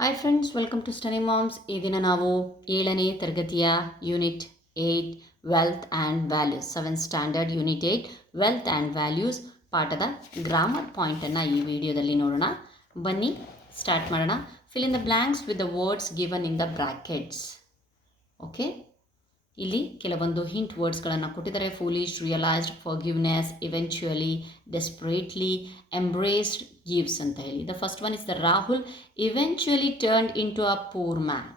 Hi friends, welcome to study moms. ಈ ದಿನ ನಾವು 7ನೇ ತರಗತಿಯ unit 8 wealth and values 7th standard unit 8 wealth and values ಪಾಠದ ಗ್ರಾಮರ್ ಪಾಯಿಂಟನ್ನು ಈ ವಿಡಿಯೋದಲ್ಲಿ ನೋಡೋಣ. ಬನ್ನಿ ಸ್ಟಾರ್ಟ್ ಮಾಡೋಣ. Fill in the blanks with the words given in the brackets. Okay, ಇಲ್ಲಿ ಕೆಲವೊಂದು ಹಿಂಟ್ ವರ್ಡ್ಸ್ಗಳನ್ನು ಕೊಟ್ಟಿದ್ದಾರೆ. Foolish, realised, forgiveness, eventually, desperately, embraced, gives ಅಂತ ಹೇಳಿ. The first one is the Rahul eventually turned into a poor man.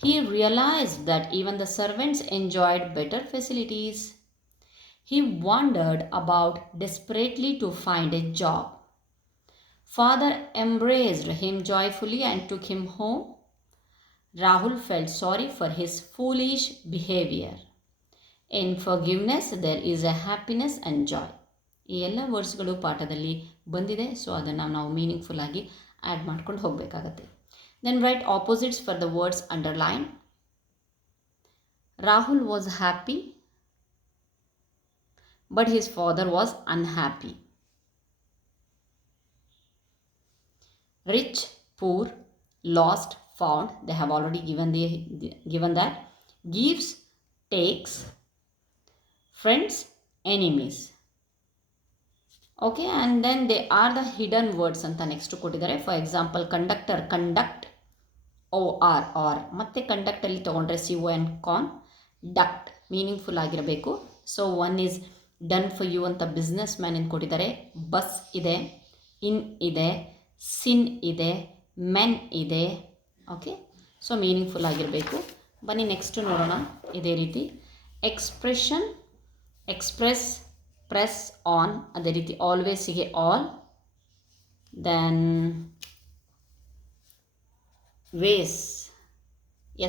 He realized that even the servants enjoyed better facilities. He wandered about desperately to find a job. Father embraced him joyfully and took him home. Rahul felt sorry for his foolish behavior. In forgiveness there is a happiness and joy. ಈ ಎಲ್ಲ ವರ್ಡ್ಸ್ಗಳು ಪಾಠದಲ್ಲಿ ಬಂದಿದೆ. So ಅದನ್ನು ನಾವು meaningful ಆಗಿ add ಮಾಡ್ಕೊಂಡು ಹೋಗಬೇಕಾಗತ್ತೆ. Then write opposites for the words underline. Rahul was happy but his father was unhappy. Rich, poor, lost, found. They have already given that. Gives, takes, friends, enemies. Okay, and then they are the hidden words ಅಂತ next ಕೊಟ್ಟಿದ್ದಾರೆ. For example conductor, conduct, OR or ಮತ್ತೆ ಕಂಡಕ್ಟಲ್ಲಿ ತೊಗೊಂಡ್ರೆ CON, con. Duct meaningful ಆಗಿರಬೇಕು. So one is done for you ಅಂತ businessman ಎಂದು ಕೊಟ್ಟಿದ್ದಾರೆ. Bus ಇದೆ, ಇನ್ ಇದೆ, ಸಿನ್ ಇದೆ, ಮೆನ್ ಇದೆ. ಓಕೆ, ಸೊ ಮೀನಿಂಗ್ಫುಲ್ ಆಗಿರಬೇಕು. ಬನ್ನಿ ನೆಕ್ಸ್ಟು ನೋಡೋಣ. ಇದೇ ರೀತಿ ಎಕ್ಸ್ಪ್ರೆಷನ್, ಎಕ್ಸ್ಪ್ರೆಸ್, ಪ್ರೆಸ್, ಆನ್. ಅದೇ ರೀತಿ ಆಲ್ವೇಸಿಗೆ ಆಲ್. ದೆನ್ ವೇಸ್,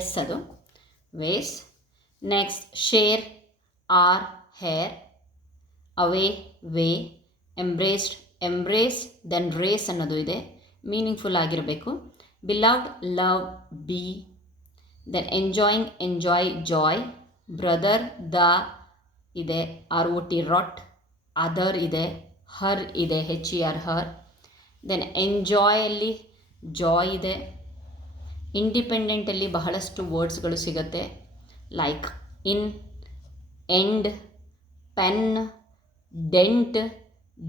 ಎಸ್ ಅದು ways. Next share, are, hare. Away, way. Embraced, embrace. Then race ಅನ್ನೋದು ಇದೆ, ಮೀನಿಂಗ್ಫುಲ್ ಆಗಿರಬೇಕು. Beloved, love, be. Then enjoying, enjoy, joy. Brother, the ಇದೆ, ROT, rot. Other ಇದೆ, her ಇದೆ, HER, her. Then enjoy ಅಲ್ಲಿ joy ಇದೆ. ಇಂಡಿಪೆಂಡೆಂಟಲ್ಲಿ ಬಹಳಷ್ಟು ವರ್ಡ್ಸ್ಗಳು ಸಿಗುತ್ತೆ. Like in, end, pen, dent,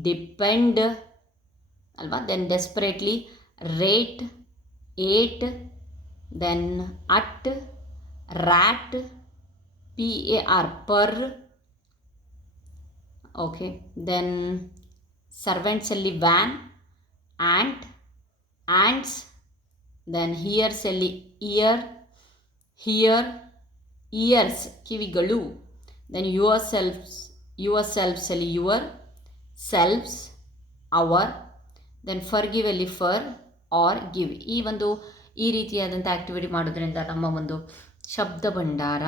depend ಅಲ್ವಾ. Then desperately, rate, ate. Then at, rat, PAR, per. Okay, then ಸರ್ವೆಂಟ್ಸಲ್ಲಿ ವ್ಯಾನ್, ಆ್ಯಂಟ್, ಆ್ಯಂಟ್ಸ್. ದೆನ್ ಹಿಯರ್ಸಲ್ಲಿ ಇಯರ್, ಹಿಯರ್, ಇಯರ್ಸ್ ಕಿವಿಗಳು. ದೆನ್ ಯುವರ್ ಸೆಲ್ಫ್ಸ್, ಯುವರ್ ಸೆಲ್ಫ್ಸಲ್ಲಿ your, selves, our. Then forgive ಅಲ್ಲಿ for, are, give. ಈ ರೀತಿಯಾದಂಥ activity ಮಾಡೋದ್ರಿಂದ ನಮ್ಮ ಒಂದು ಶಬ್ದ ಭಂಡಾರ,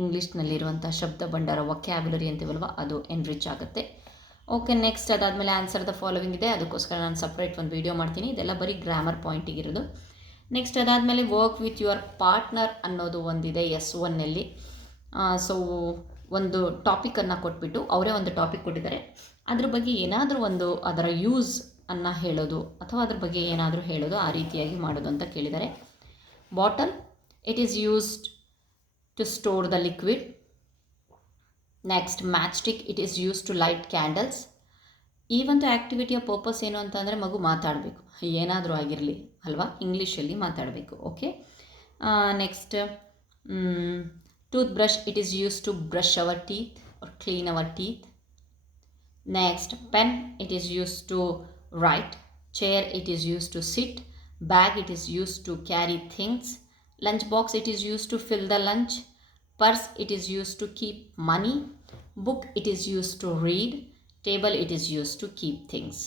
ಇಂಗ್ಲೀಷ್ನಲ್ಲಿರುವಂಥ ಶಬ್ದ ಭಂಡಾರ, ವೊಕ್ಯಾಬ್ಯುಲರಿ ಅಂತೀವಲ್ವ, ಅದು ಎನ್ರಿಚ್ ಆಗುತ್ತೆ. ಓಕೆ, ನೆಕ್ಸ್ಟ್ ಅದಾದಮೇಲೆ ಆನ್ಸರ್ ದ ಫಾಲೋವಿಂಗ್ ಇದೆ. ಅದಕ್ಕೋಸ್ಕರ ನಾನು ಸಪ್ರೇಟ್ ಒಂದು ವೀಡಿಯೋ ಮಾಡ್ತೀನಿ. ಇದೆಲ್ಲ ಬರೀ ಗ್ರಾಮರ್ ಪಾಯಿಂಟಿಗಿರೋದು. ನೆಕ್ಸ್ಟ್ ಅದಾದಮೇಲೆ ವರ್ಕ್ ವಿತ್ ಯುವರ್ ಪಾರ್ಟ್ನರ್ ಅನ್ನೋದು ಒಂದಿದೆ S1ನಲ್ಲಿ. ಸೊ ಒಂದು ಟಾಪಿಕನ್ನು ಕೊಟ್ಬಿಟ್ಟು ಅವರೇ ಒಂದು ಟಾಪಿಕ್ ಕೊಟ್ಟಿದ್ದಾರೆ. ಅದ್ರ ಬಗ್ಗೆ ಏನಾದರೂ ಒಂದು ಅದರ ಯೂಸ್ ಅನ್ನು ಹೇಳೋದು ಅಥವಾ ಅದ್ರ ಬಗ್ಗೆ ಏನಾದರೂ ಹೇಳೋದು, ಆ ರೀತಿಯಾಗಿ ಮಾಡೋದು ಅಂತ ಕೇಳಿದ್ದಾರೆ. Bottle, it is used to store the liquid. Next matchstick, it is use to light candles. ಈ ಒಂದು ಆ್ಯಕ್ಟಿವಿಟಿಯ ಪರ್ಪಸ್ ಏನು ಅಂತಂದರೆ ಮಗು ಮಾತಾಡಬೇಕು, ಏನಾದರೂ ಆಗಿರಲಿ ಅಲ್ವಾ, ಇಂಗ್ಲೀಷಲ್ಲಿ ಮಾತಾಡಬೇಕು. Okay, next toothbrush, it is use to brush our teeth or clean our teeth. Next pen, it is used to write. Chair, it is used to sit. Bag, it is used to carry things. Lunch box, it is used to fill the lunch. Purse, it is used to keep money. Book, it is used to read. Table, it is used to keep things.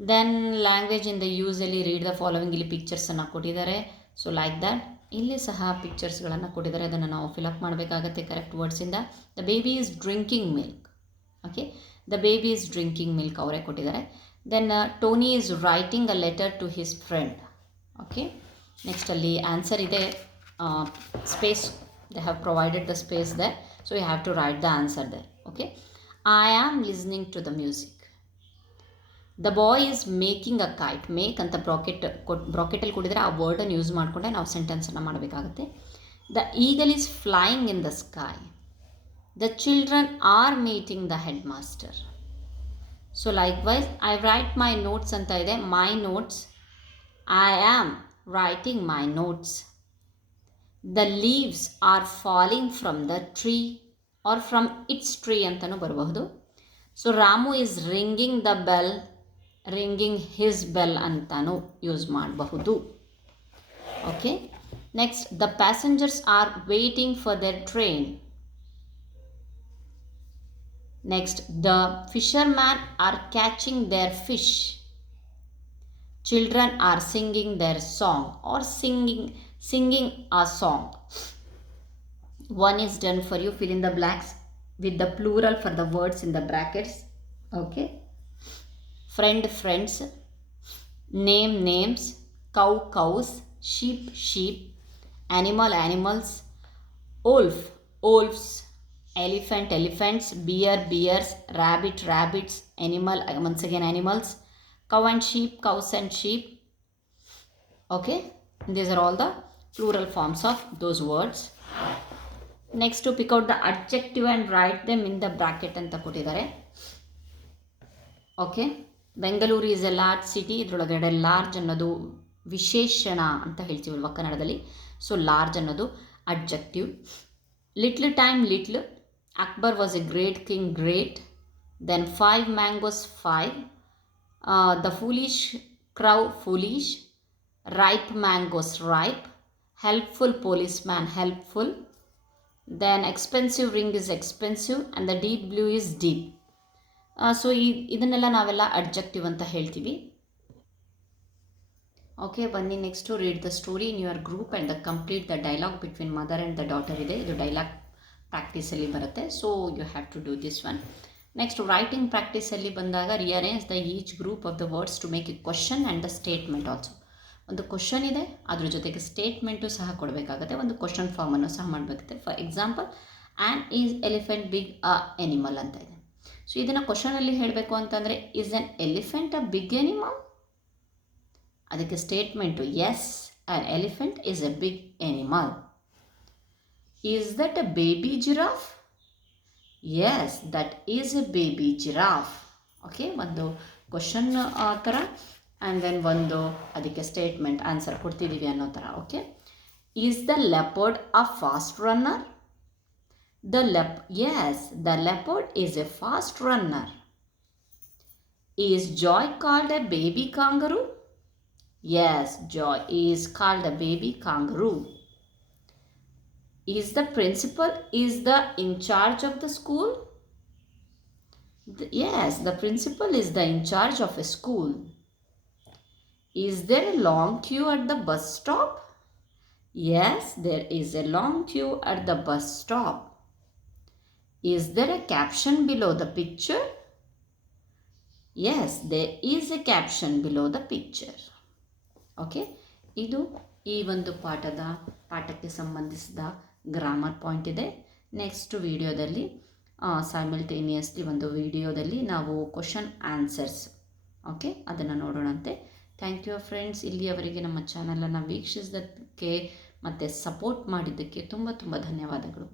Then language in the usually read the following. ಇಲ್ಲಿ ಪಿಕ್ಚರ್ಸನ್ನು ಕೊಟ್ಟಿದ್ದಾರೆ. So like that ಇಲ್ಲಿ ಸಹ ಪಿಕ್ಚರ್ಸ್ಗಳನ್ನು ಕೊಟ್ಟಿದ್ದಾರೆ. ಅದನ್ನು ನಾವು fill up ಮಾಡಬೇಕಾಗತ್ತೆ correct ವರ್ಡ್ಸಿಂದ. The baby is drinking milk. Okay, the baby is drinking milk ಅವರೇ ಕೊಟ್ಟಿದ್ದಾರೆ. Then Tony is writing a letter to his friend. Okay, next ಅಲ್ಲಿ ಆನ್ಸರ್ ಇದೆ, space, they have provided the space there, so you have to write the answer there. Okay, I am listening to the music. The boy is making a kite. Make ಅಂತ ಬ್ರಾಕೆಟಲ್ಲಿ ಕೊಟ್ಟಿದ್ರೆ ಆ ವರ್ಡನ್ನು use ಮಾಡಿಕೊಂಡೆ ನಾವು ಸೆಂಟೆನ್ಸನ್ನು ಮಾಡಬೇಕಾಗುತ್ತೆ. The eagle is flying in the sky. The children are meeting the head master. So likewise I write my notes ಅಂತ ಇದೆ. My notes, I am writing my notes. The leaves are falling from the tree or from its tree ಅಂತಲೂ ಬರಬಹುದು. So Ramu is ringing the bell, ringing his bell ಅಂತಲೂ use ಮಾಡಬಹುದು. Okay, next the passengers are waiting for their train. Next the fisherman R catching their fish. Children are singing their song or singing a song. One is done for you. Fill in the blanks with the plural for the words in the brackets. Okay. Friend, friends. Name, names. Cow, cows. Sheep, sheep. Animal, animals. Wolf, wolves. Elephant, elephants. Bear, bears. Rabbit, rabbits. Animal, once again animals. Cow and sheep, cows and sheep. Okay, these are all the plural forms of those words. Next, to pick out the adjective and write them in the bracket anta kottidare. Okay, Bengaluru is a large city. ಇದ್ರೊಳಗಡೆ large ಅನ್ನೋದು ವಿಶೇಷಣ ಅಂತ ಹೇಳ್ತೀವಲ್ವ ಕನ್ನಡದಲ್ಲಿ. So large ಅನ್ನೋದು adjective. Little time, little. Akbar was a great king, great. Then 5 mangoes, 5. The foolish crow, foolish. Ripe mangoes, ripe. Helpful policeman, helpful. Then expensive ring is expensive and the deep blue is deep. So ಇದನ್ನೆಲ್ಲ ನಾವೆಲ್ಲ adjective ಅಂತ ಹೇಳ್ತೀವಿ. Okay, ಬನ್ನಿ next read the story in your group and the complete the dialogue between mother and the daughter ಇದೆ. ಇದು dialogue ಪ್ರಾಕ್ಟೀಸಲ್ಲಿ ಬರುತ್ತೆ. So you have to do this one. Next writing ಪ್ರಾಕ್ಟೀಸಲ್ಲಿ ಬಂದಾಗ rearrange the each group of the words to make a question and the statement also. ಒಂದು question ಇದೆ, ಅದ್ರ ಜೊತೆಗೆ ಸ್ಟೇಟ್ಮೆಂಟು ಸಹ ಕೊಡಬೇಕಾಗುತ್ತೆ, ಒಂದು ಕ್ವಶನ್ ಫಾರ್ಮನ್ನು ಸಹ ಮಾಡಬೇಕಾಗುತ್ತೆ. For example, an is elephant big a animal ಅಂತ ಇದೆ. ಸೊ ಇದನ್ನು ಕ್ವಶನಲ್ಲಿ ಹೇಳಬೇಕು ಅಂತಂದರೆ, is an elephant a big animal? ಅದಕ್ಕೆ statement yes, an elephant is a big animal. Is that a baby giraffe? Yes, that is a baby giraffe. Okay, ಒಂದು question ಥರ ಆ್ಯಂಡ್ ದೆನ್ ಒಂದು ಅದಕ್ಕೆ ಸ್ಟೇಟ್ಮೆಂಟ್ ಆನ್ಸರ್ ಕೊಡ್ತಿದ್ದೀವಿ ಅನ್ನೋ ಥರ. Okay, is the leopard a fast runner? Yes, the leopard is A fast runner. Is joey called a baby kangaroo? Yes, joey is called a baby kangaroo. Is the principal is the in charge of the school? Yes, the principal is the in charge of a school. Is there a long queue at the bus stop? Yes, there is a long queue at the bus stop. Is there a caption below the picture? Yes, there is a caption below the picture. Okay, ಇದು ಈ ಒಂದು ಪಾಠಕ್ಕೆ ಸಂಬಂಧಿಸಿದ grammar point ಇದೆ. Next ವಿಡಿಯೋದಲ್ಲಿ simultaneously ಒಂದು ವಿಡಿಯೋದಲ್ಲಿ ನಾವು ಕ್ವಶನ್ ಆನ್ಸರ್ಸ್ ಓಕೆ ಅದನ್ನು ನೋಡೋಣಂತೆ. Thank you friends. ಇಲ್ಲಿಯವರೆಗೆ ನಮ್ಮ ಚಾನಲನ್ನು ವೀಕ್ಷಿಸಿದ್ದಕ್ಕೆ ಮತ್ತು ಸಪೋರ್ಟ್ ಮಾಡಿದ್ದಕ್ಕೆ ತುಂಬ ತುಂಬ ಧನ್ಯವಾದಗಳು.